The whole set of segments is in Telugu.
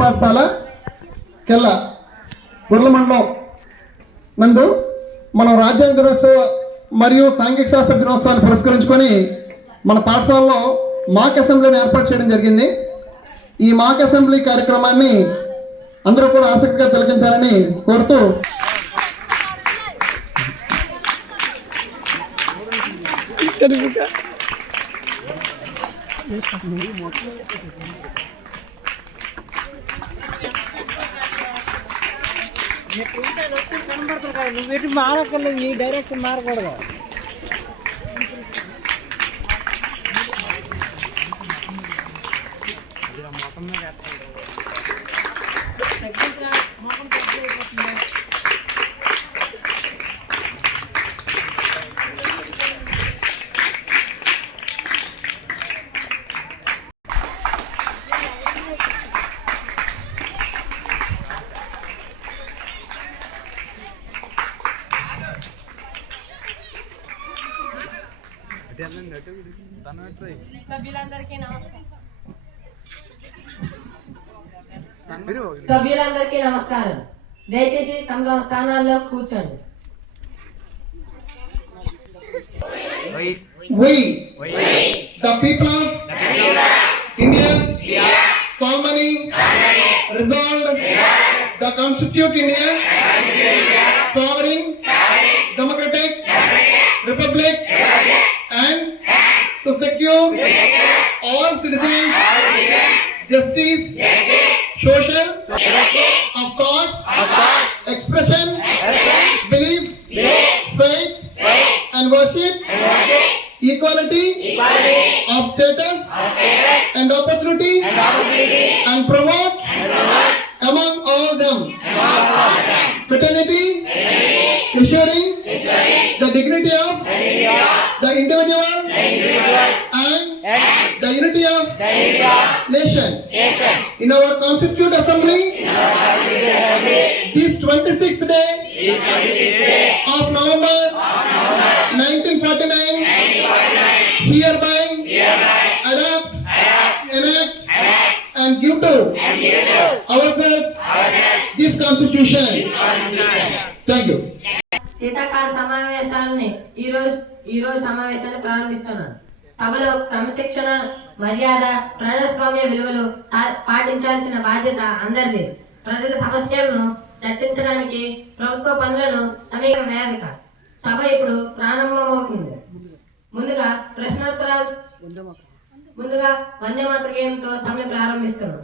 పాఠశాల కెల్ల గుర్ల మండలం నందు మనం రాజ్యాంగ దినోత్సవ మరియు సాంఘిక శాస్త్ర దినోత్సవాన్ని పురస్కరించుకొని మన పాఠశాలలో మాక్ అసెంబ్లీని ఏర్పాటు చేయడం జరిగింది. ఈ మాక్ అసెంబ్లీ కార్యక్రమాన్ని అందరూ కూడా ఆసక్తిగా తిలకించాలని కోరుతూ నువ్వు మారక్కర్లేదు, నీ డైరెక్షన్ మారకూడదు. సభ్యులందరికీ నమస్కారం. దయచేసి తమ స్థానాల్లో కూర్చోండి. We, the people of India, solemnly resolved the constitute India, sovereign, democratic republic, and to secure all citizens justice, social of thoughts, expression, belief, faith, and worship, equality of status and opportunity, and promote among all them fraternity, ensuring the dignity of the individual and the unity of nation. In our Constituent Assembly, this 26th day of November 1949, hereby adapt, enact, and give to ourselves this Constitution. Thank you. శీతాకాల సమావేశాలని ఈరోజు సమావేశాన్ని ప్రారంభిస్తున్నాను. సభలో క్రమశిక్షణ, మర్యాద, ప్రజాస్వామ్య విలువలు పాటించాల్సిన బాధ్యత అందరిది. ప్రజల సమస్యలను చర్చించడానికి ప్రభుత్వ పనులను సమీక్ష వేదిక. సభ ఇప్పుడు ప్రారంభమవుతుంది. ముందుగా ప్రశ్నోత్తరాలు, ముందుగా వందే మాతరం గేయంతో సభను ప్రారంభిస్తున్నాం.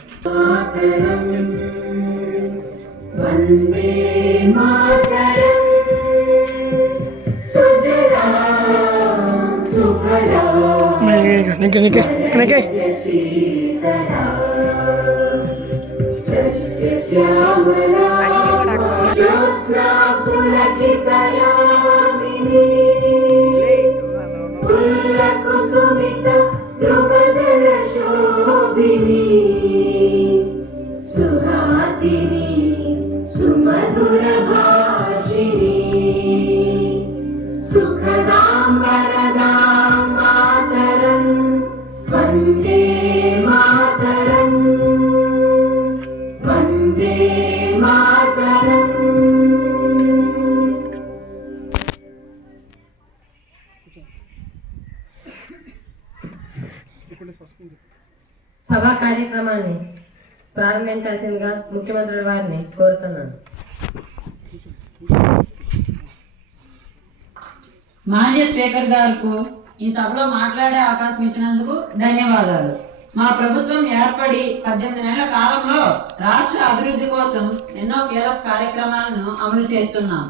సుహాసిని సుమధుర భాషిని సుఖదాం వరదాం మాతరం వందే మాతరం వందే మాతరం. సభా కార్యక్రమాన్ని ప్రారంభించాల్సిందిగా ముఖ్యమంత్రి వారిని కోరుతున్నాను. మాన్య స్పీకర్ గారికి ఈ సభలో మాట్లాడే అవకాశం ఇచ్చినందుకు ధన్యవాదాలు. మా ప్రభుత్వం ఏర్పడి 18 నెలల కాలంలో రాష్ట్ర అభివృద్ధి కోసం ఎన్నో కీలక కార్యక్రమాలను అమలు చేస్తున్నాం.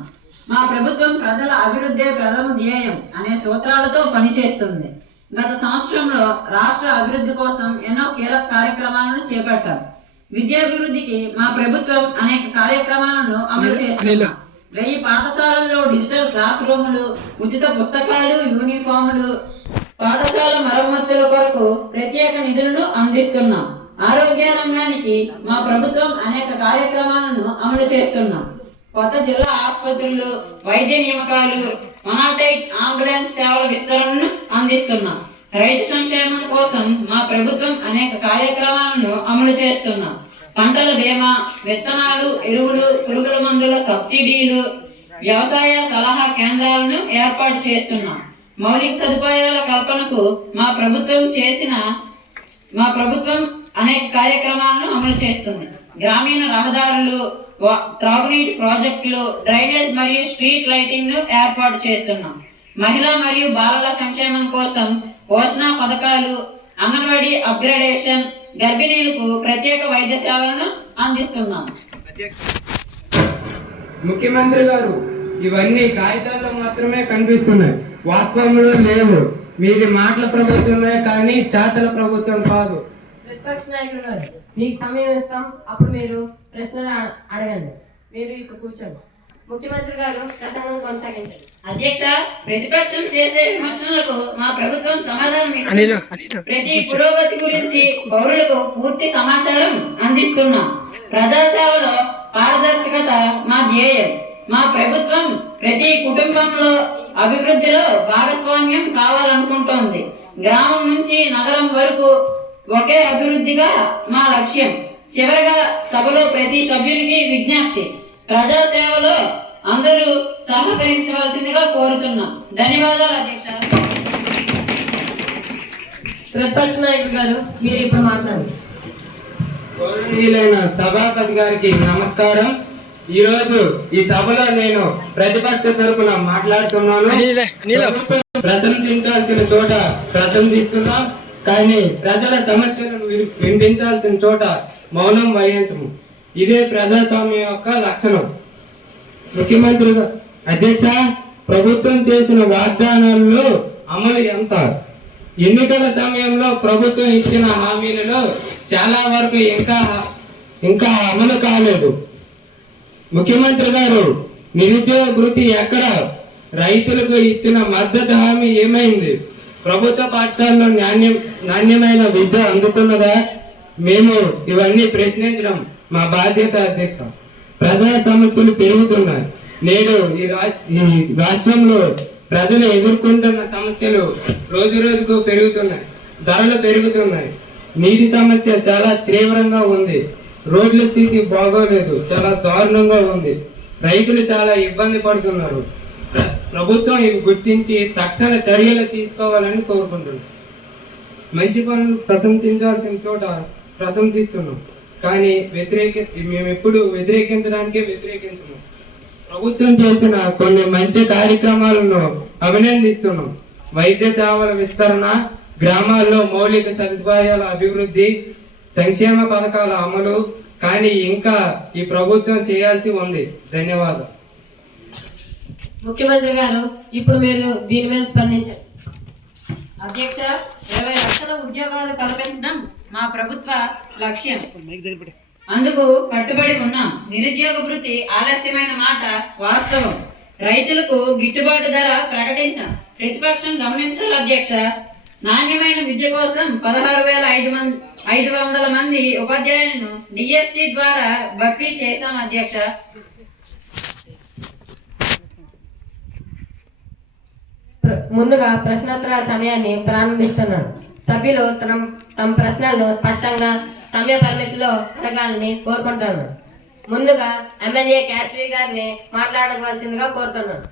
మా ప్రభుత్వం ప్రజల అభివృద్ధి ప్రథమ ధ్యేయం అనే సూత్రాలతో పనిచేస్తుంది. గత సంవత్సరంలో రాష్ట్ర అభివృద్ధి కోసం ఎన్నో కీలక కార్యక్రమాలను చేపట్టాం. విద్యాభివృద్ధికి మా ప్రభుత్వం అనేక కార్యక్రమాలను అమలు చేస్తున్నాం. 1000 పాఠశాలల్లో డిజిటల్ క్లాస్ రూములు, ఉచిత పుస్తకాలు, యూనిఫాములు, పాఠశాల మరమ్మతుల కొరకు ప్రత్యేక నిధులను అందిస్తున్నాం. ఆరోగ్య రంగానికి మా ప్రభుత్వం అనేక కార్యక్రమాలను అమలు చేస్తున్నాం. కొత్త జిల్లా ఆసుపత్రులు, వైద్య నియామకాలు, 108 అంబులెన్స్ సేవల విస్తరణను అందిస్తున్నాం. రైతు సంక్షేమం కోసం మా ప్రభుత్వం అనేక కార్యక్రమాలను అమలు చేస్తున్నాం. పంటల బీమా, విత్తనాలు, ఎరువులు, పురుగుల మందుల సబ్సిడీలు, వ్యవసాయ సలహా కేంద్రాలను ఏర్పాటు చేస్తున్నాం. మౌలిక సదుపాయాల కల్పనకు మా ప్రభుత్వం అనేక కార్యక్రమాలను అమలు చేస్తుంది. గ్రామీణ రహదారులు, త్రాగునీటి ప్రాజెక్టులు, డ్రైనేజ్ మరియు స్ట్రీట్ లైటింగ్ ను ఏర్పాటు చేస్తున్నాం. మహిళా మరియు బాలల సంక్షేమం కోసం పోషణ పథకాలు, అంగన్వాడీ అప్గ్రేడేషన్, గర్భిణీలకు ప్రత్యేక వైద్య సేవలను అందిస్తున్నాం. ముఖ్యమంత్రి గారు, ఇవన్నీ కాగితాల్లో మాత్రమే కనిపిస్తున్నాయి, వాస్తవంలో లేవు. మీది మాటల ప్రభుత్వమే కానీ చేతల ప్రభుత్వం కాదు. ప్రతిపక్ష నాయకుడు గారు, మీకు సమయం ఇస్తాం, అప్పుడు మీరు ప్రశ్నలు అడగండి. మీరు ఇప్పుడు కూర్చోండి. ముఖ్యమంత్రి గారు ప్రసంగం కొనసాగించండి. అధ్యక్ష, ప్రతిపక్షం చేసే విమర్శలకు మా ప్రభుత్వం సమాధానం ఇస్తుంది. ప్రతి పురోగతి గురించి పౌరులకు పూర్తి సమాచారం అందిస్తున్నాం. ప్రజాసేవలో పారదర్శకత మా ధ్యేయం. మా ప్రభుత్వం ప్రతి కుటుంబంలో అభివృద్ధిలో భాగస్వామ్యం కావాలనుకుంటోంది. గ్రామం నుంచి నగరం వరకు ఒకే అభివృద్ధిగా మా లక్ష్యం. చివరగా సభలో ప్రతి సభ్యునికి విజ్ఞప్తి, ప్రజాసేవలో అందరూ సహకరించవలసిందిగా కోరుతున్నాం. ధన్యవాదాలు అధ్యక్ష. ప్రతిపక్ష నాయకుడు గారు, మీరు ఇప్పుడు మాట్లాడండి. గౌరవనీయులైన సభాపతి గారికి నమస్కారం. ఈ రోజు ఈ సభలో నేను ప్రతిపక్ష తరపున మాట్లాడుతున్నాను. ప్రభుత్వం ప్రశంసించాల్సిన చోట ప్రశంసిస్తున్నాం, కానీ ప్రజల సమస్యలను వినిపించాల్సిన చోట మౌనం వహించము. ఇదే ప్రజాస్వామ్యం యొక్క లక్షణం. ముఖ్యమంత్రి అధ్యక్ష, ప్రభుత్వం చేసిన వాగ్దానాల్లో అమలు ఎంత? ఎన్నికల సమయంలో ప్రభుత్వం ఇచ్చిన హామీలలో చాలా వరకు ఇంకా అమలు కాలేదు. ముఖ్యమంత్రి గారు, నిరుద్యోగ వృత్తి ఎక్కడ? రైతులకు ఇచ్చిన మద్దతు హామీ ఏమైంది? ప్రభుత్వ పాఠశాలలో నాణ్యమైన విద్య అందుతున్నదా? మేము ఇవన్నీ ప్రశ్నించడం మా బాధ్యత అధ్యక్ష. ప్రజా సమస్యలు పెరుగుతున్నాయి. నేడు ఈ రాష్ట్రంలో ప్రజలు ఎదుర్కొంటున్న సమస్యలు రోజు రోజుకు పెరుగుతున్నాయి. ధరలు పెరుగుతున్నాయి. నీటి సమస్య చాలా తీవ్రంగా ఉంది. రోడ్ల స్థితి బాగోలేదు, చాలా దారుణంగా ఉంది. రైతులు చాలా ఇబ్బంది పడుతున్నారు. ప్రభుత్వం ఇవి గుర్తించి తక్షణ చర్యలు తీసుకోవాలని కోరుకుంటున్నాం. మంచి పనులు ప్రశంసించాల్సిన చోట ప్రశంసిస్తున్నాం, కానీ మేము ఎప్పుడు వ్యతిరేకించడానికే వ్యతిరేకిస్తున్నాం. ప్రభుత్వం చేసిన కొన్ని మంచి కార్యక్రమాలను అభినందిస్తున్నాం. వైద్య సేవల విస్తరణ, గ్రామాల్లో మౌలిక సదుపాయాల అభివృద్ధి, సంక్షేమ పథకాల అమలు, కానీ ఇంకా ఈ ప్రభుత్వం చేయాల్సి ఉంది. ధన్యవాదాలు. ముఖ్యమంత్రి గారు, ఇప్పుడు మీరు దీని మీద స్పందించండి. అధ్యక్ష, 20 లక్షల ఉద్యోగాలు కల్పించడం మా ప్రభుత్వ లక్ష్యం. అందుకు కట్టుబడి ఉన్నాం. నిరుద్యోగ వృత్తి ఆలస్యమైన మాట వాస్తవం. రైతులకు గిట్టుబాటు ధర ప్రకటించాం. ప్రతిపక్షం గమనించాలి అధ్యక్ష. నాణ్యమైన విద్య కోసం 16,500 మంది ఉపాధ్యాయులను డిఎస్సి ద్వారా భర్తీ చేశాం అధ్యక్ష. ముందుగా ప్రశ్నోత్తరాల సమయాన్ని ప్రారంభిస్తున్నాను. సభ్యులు తమ ప్రశ్నలను స్పష్టంగా సమయ పరిమితిలో అడగాలని కోరుకుంటున్నాను. ముందుగా ఎమ్మెల్యే క్యాశ్వీ గారిని మాట్లాడవలసిందిగా కోరుతున్నాను.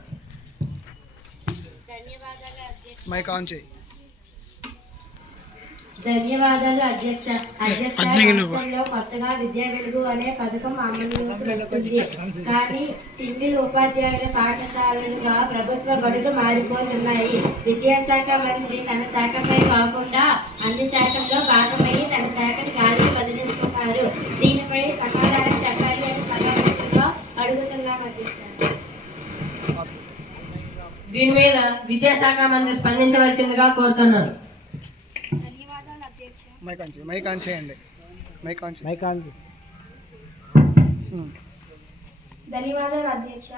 ధన్యవాదాలు అధ్యక్ష. రాష్ట్రంలో కొత్తగా విద్యా వెలుగు అనే పథకం అమలులోకి వస్తుంది. కానీ సింగిల్ ఉపాధ్యాయుల పాఠశాలలుగా ప్రభుత్వ బడులు మారిపోతున్నాయి. విద్యాశాఖ మంత్రి తన శాఖపై కాకుండా అన్ని శాఖల్లో భాగమై తన శాఖను గాలికి బదిలిస్తున్నారు. దీనిపై సమాధానం చెప్పాలి అని సభాముఖంగా అడుగుతున్నాం అధ్యక్ష. దీని మీద విద్యాశాఖ మంత్రి స్పందించవలసిందిగా కోరుతున్నాను. ధన్యవాదాలు అధ్యక్ష.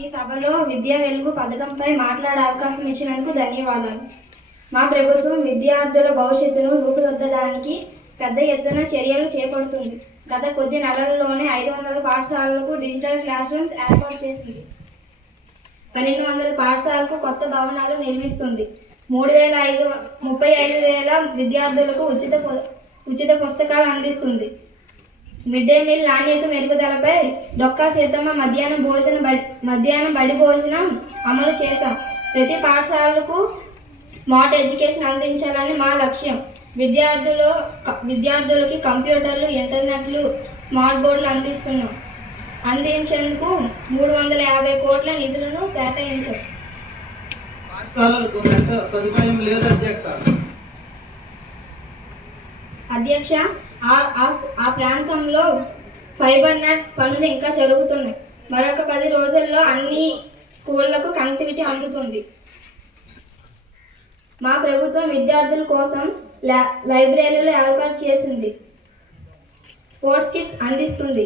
ఈ సభలో విద్యా వెలుగు పథకంపై మాట్లాడే అవకాశం ఇచ్చినందుకు ధన్యవాదాలు. మా ప్రభుత్వం విద్యార్థుల భవిష్యత్తును రూపుదిద్దడానికి పెద్ద ఎత్తున చర్యలు చేపడుతుంది. గత కొద్ది నెలల్లోనే 500 పాఠశాలలకు డిజిటల్ క్లాస్ రూమ్స్ ఏర్పాటు చేసింది. 1200 పాఠశాలకు కొత్త భవనాలు నిర్మిస్తుంది. 35,000 విద్యార్థులకు ఉచిత పుస్తకాలు అందిస్తుంది. మిడ్ డే మీల్ నాణ్యత మెరుగుదలపై డొక్కా సీతమ్మ మధ్యాహ్నం బడి భోజనం అమలు చేశాం. ప్రతి పాఠశాలకు స్మార్ట్ ఎడ్యుకేషన్ అందించాలని మా లక్ష్యం. విద్యార్థులకి కంప్యూటర్లు, ఇంటర్నెట్లు, స్మార్ట్ బోర్డులు అందించేందుకు 350 కోట్ల నిధులను కేటాయించాం. పాఠశాలలకు సదుపాయం లేదు అధ్యక్ష, ఆ ప్రాంతంలో ఫైబర్ నెట్ పనులు ఇంకా జరుగుతున్నాయి. మరొక 10 రోజుల్లో అన్ని స్కూళ్లకు కనెక్టివిటీ అందుతుంది. మా ప్రభుత్వం విద్యార్థుల కోసం లైబ్రరీలు ఏర్పాటు చేసింది. స్పోర్ట్స్ కిట్స్ అందిస్తుంది.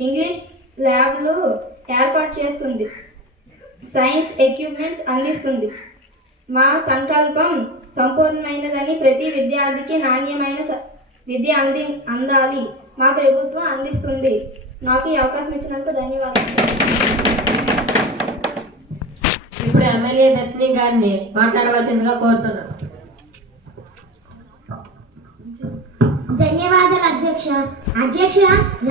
ఇంగ్లీష్ ల్యాబ్లు ఏర్పాటు చేస్తుంది. సైన్స్ ఎక్విప్మెంట్స్ అందిస్తుంది. మా సంకల్పం సంపూర్ణమైనదని, ప్రతి విద్యార్థికి నాణ్యమైన విద్య అందాలి. మా ప్రభుత్వం అందిస్తుంది. నాకు ఈ అవకాశం ఇచ్చినందుకు ధన్యవాదాలు. ఇప్పుడు ఎమ్మెల్యే దర్శిని గారిని మాట్లాడవలసిందిగా కోరుతున్నాను. ధన్యవాదాలు అధ్యక్ష.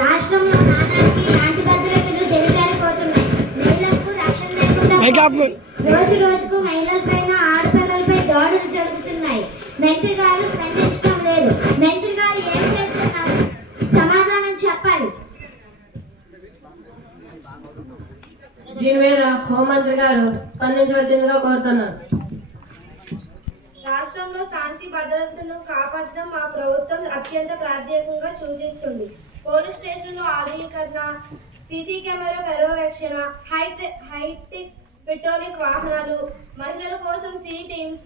రాష్ట్రంలో నానాటికి శాంతి భద్రతలు దిగజారిపోతున్నాయి. మహిళలకు రక్షణ లేకుండా రోజు రోజుకు మహిళలపైన, ఆడపిల్లలపై దాడులు జరుగుతున్నాయి. మంత్రి గారు స్పందించడం లేదు. మంత్రి గారు ఏం చేస్తున్నారు? సమాధానం చెప్పాలి. దీని మీద హోంమంత్రి గారు స్పందించవలసిందిగా కోరుతున్నాను. రాష్ట్రంలో శాంతి భద్రతను కాపాడడం మా ప్రభుత్వం అత్యంత ప్రాధాన్యంగా సూచిస్తుంది. పోలీస్ స్టేషన్లో ఆధునీకరణ, సీసీ కెమెరా పర్యవేక్షణ, హైటెక్ పెట్రోలింగ్ వాహనాలు, మహిళల కోసం సి టీమ్స్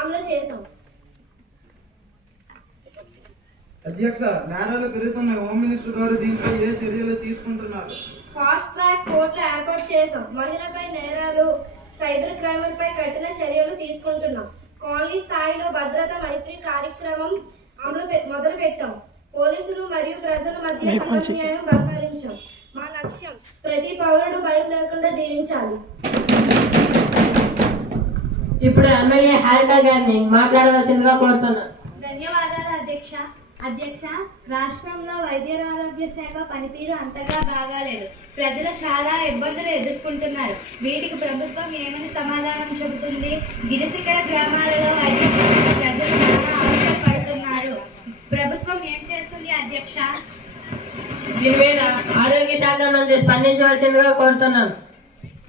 అమలు చేశాం. అధ్యక్ష, నేరాలు పెరుగుతున్నాయి. హోమ్ మినిస్టర్ గారు దీనిపై ఏ చర్యలు తీసుకుంటున్నారు? ఫాస్ట్ ట్రాక్ కోర్టులు ఏర్పాటు చేశాం. మహిళలపై నేరాలు, సైబర్ క్రైమ్లపై కఠిన చర్యలు తీసుకుంటున్నాం. కాలనీ స్థాయిలో భద్రతా మైత్రి కార్యక్రమం మొదలు పెట్టాం. పోలీసులు మరియు ప్రజల మధ్య సమన్వయం బలపరించాం. మా లక్ష్యం ప్రతి పౌరుడు భయం లేకుండా జీవించాలి. ఇప్పుడు ఎమ్మెల్యే హారిక గారిని మాట్లాడవలసిందిగా కోరుతున్నాను. ధన్యవాదాలు అధ్యక్ష. రాష్ట్రంలో వైద్యారోగ్య శాఖ పనితీరు అంతగా బాగాలేదు. ప్రజలు చాలా ఇబ్బందులు ఎదుర్కొంటున్నారు. వీటికి ప్రభుత్వం ఏమని సమాధానం చెబుతుంది? గిరిశిఖర గ్రామాలలో ప్రజలు చాలా అవసరం పడుతున్నారు. ప్రభుత్వం ఏం చేస్తుంది అధ్యక్ష? దీని మీద ఆరోగ్య శాఖ మంత్రి స్పందించవలసిందిగా కోరుతున్నాను.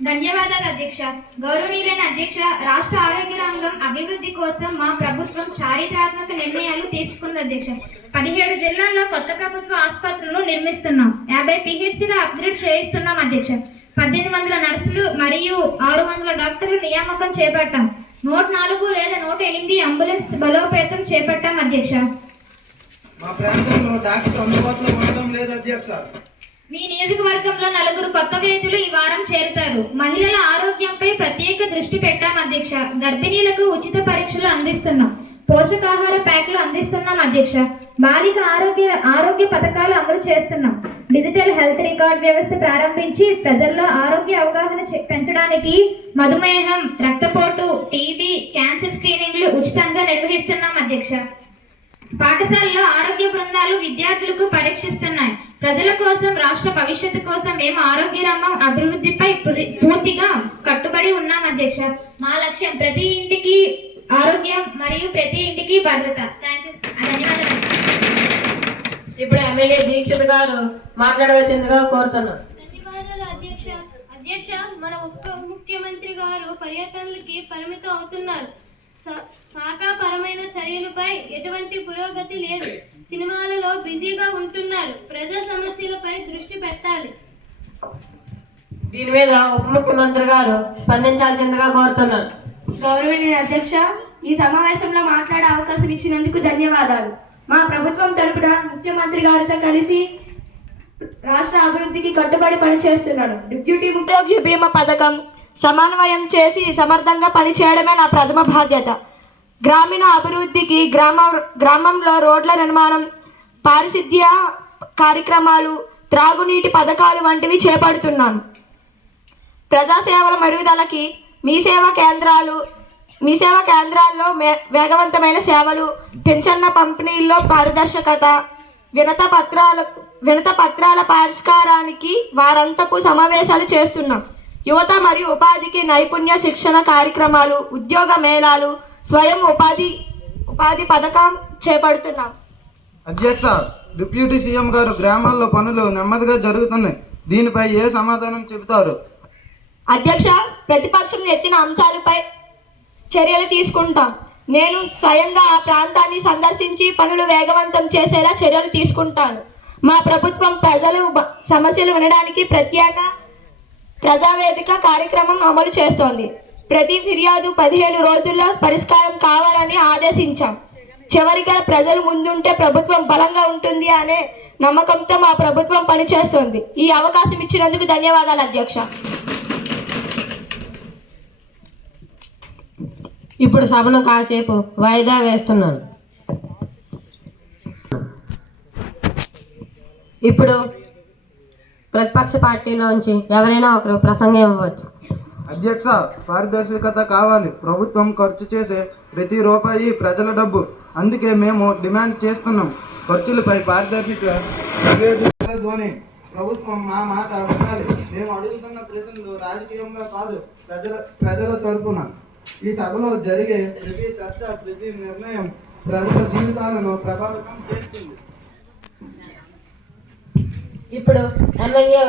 ధన్యవాదాలు అధ్యక్ష. గౌరవనీయులైన అధ్యక్ష, రాష్ట్ర ఆరోగ్య రంగం అభివృద్ధి కోసం మా ప్రభుత్వం చారిత్రాత్మక నిర్ణయాలు తీసుకుంది అధ్యక్ష. 17 జిల్లాల్లో కొత్త ప్రభుత్వ ఆసుపత్రులను నిర్మిస్తున్నాం. 50 PHCలు అప్గ్రేడ్ చేయిస్తున్నాం అధ్యక్ష. 1800 నర్సులు మరియు 600 డాక్టర్లు నియామకం చేపట్టాం. 104 లేదా 108 అంబులెన్స్ బలోపేతం చేపట్టాం అధ్యక్ష. మా ప్రాంతంలో డాక్టర్ అందుబాటులో ఉండటం లేదు అధ్యక్ష. మీ నియోజకవర్గంలో 4 కొత్త వైద్యులు ఈ వారం చేరుతారు. మహిళల ఆరోగ్యంపై ప్రత్యేక దృష్టి పెట్టాం అధ్యక్ష. గర్భిణీలకు ఉచిత పరీక్షలు అందిస్తున్నాం. పోషకాహార ప్యాక్లు అందిస్తున్నాం అధ్యక్ష. బాలిక ఆరోగ్య పథకాలు అమలు చేస్తున్నాం. డిజిటల్ హెల్త్ రికార్డ్ వ్యవస్థ ప్రారంభించి ప్రజల్లో ఆరోగ్య అవగాహన పెంచడానికి మధుమేహం, రక్తపోటు, టీబీ, క్యాన్సర్ స్క్రీనింగ్లు ఉచితంగా నిర్వహిస్తున్నాం అధ్యక్ష. పాఠశాలలో ఆరోగ్య బృందాలు విద్యార్థులకు పరీక్షిస్తున్నాయి. ప్రజల కోసం, రాష్ట్ర భవిష్యత్తు కోసం మేము ఆరోగ్య రంగం అభివృద్ధిపై పూర్తిగా కట్టుబడి ఉన్నాం అధ్యక్ష. మా లక్ష్యం ప్రతి ఇంటికి ఆరోగ్యం మరియు ప్రతి ఇంటికి భద్రత. ధన్యవాదాలు. ఇప్పుడు ఎమ్మెల్యే దీక్షిత్ గారు మాట్లాడవలసిందిగా కోరుతున్నాను. ధన్యవాదాలు అధ్యక్ష. మన ఉప ముఖ్యమంత్రి గారు పర్యటనలకి పరిమితం అవుతున్నారు. శాఖాపరమైన చర్యలపై ఎటువంటి పురోగతి లేదు. సినిమాలలో బిజీగా ఉంటున్నారు. ప్రజా సమస్యలపై దృష్టి పెట్టాలి. దీని మీద ఉప ముఖ్యమంత్రి గారు స్పందించాల్సిందిగా కోరుతున్నాను. గౌరవనీయ అధ్యక్ష, ఈ సమావేశంలో మాట్లాడే అవకాశం ఇచ్చినందుకు ధన్యవాదాలు. మా ప్రభుత్వం తరపున ముఖ్యమంత్రి గారితో కలిసి రాష్ట్ర అభివృద్ధికి కట్టుబడి పనిచేస్తున్నాను. డిప్యూటీ ముఖ్యమంత్రి బీమా పథకం సమన్వయం చేసి సమర్థంగా పనిచేయడమే నా ప్రథమ బాధ్యత. గ్రామీణ అభివృద్ధికి గ్రామంలో రోడ్ల నిర్మాణం, పారిశుద్ధ్య కార్యక్రమాలు, త్రాగునీటి పథకాలు వంటివి చేపడుతున్నాను. ప్రజాసేవల మెరుగుదలకి మీ సేవా కేంద్రాల్లో వేగవంతమైన సేవలు, పింఛన్ల పంపిణీల్లో పారదర్శకత, వినత పత్రాల పరిష్కారానికి వారంతపు సమావేశాలు చేస్తున్నాం. యువత మరియు ఉపాధికి నైపుణ్య శిక్షణ కార్యక్రమాలు, ఉద్యోగ మేళాలు, స్వయం ఉపాధి పథకం చేపడుతున్నాం. అధ్యక్ష, డిప్యూటీ సీఎం గారు గ్రామాల్లో పనులు నెమ్మదిగా జరుగుతున్నాయి. దీనిపై ఏ సమాధానం చెబుతారు? అధ్యక్ష, ప్రతిపక్షం ఎత్తిన అంశాలపై చర్యలు తీసుకుంటాం. నేను స్వయంగా ఆ ప్రాంతాన్ని సందర్శించి పనులు వేగవంతం చేసేలా చర్యలు తీసుకుంటాను. మా ప్రభుత్వం ప్రజలు సమస్యలు వినడానికి ప్రత్యేక ప్రజావేదిక కార్యక్రమం అమలు చేస్తోంది. ప్రతి ఫిర్యాదు 15 రోజుల్లో పరిష్కారం కావాలని ఆదేశించాం. చివరిగా ప్రజలు ముందుంటే ప్రభుత్వం బలంగా ఉంటుంది అనే నమ్మకంతో మా ప్రభుత్వం పనిచేస్తోంది. ఈ అవకాశం ఇచ్చినందుకు ధన్యవాదాలు అధ్యక్ష. ఇప్పుడు సభను కాసేపు వాయిదా వేస్తున్నాను. ఇప్పుడు ప్రతిపక్ష పార్టీలోంచి ఎవరైనా ఒకరు ప్రసంగం ఇవ్వవచ్చు. అధ్యక్ష, పారదర్శకత కావాలి. ప్రభుత్వం ఖర్చు చేసే ప్రతి రూపాయి ప్రజల డబ్బు. అందుకే మేము డిమాండ్ చేస్తున్నాం ఖర్చులపై పారదర్శక నివేదికలతోనే ప్రభుత్వం మా మాట వినాలి. మేము అడుగుతున్న ప్రశ్నలు రాజకీయంగా కాదు, ప్రజల తరపున. ఈ సభలో జరిగే ప్రతి చర్చ, ప్రతి నిర్ణయం ప్రజల జీవితాలను ప్రభావితం చేస్తుంది. ఇప్పుడు ఎమ్మెల్యే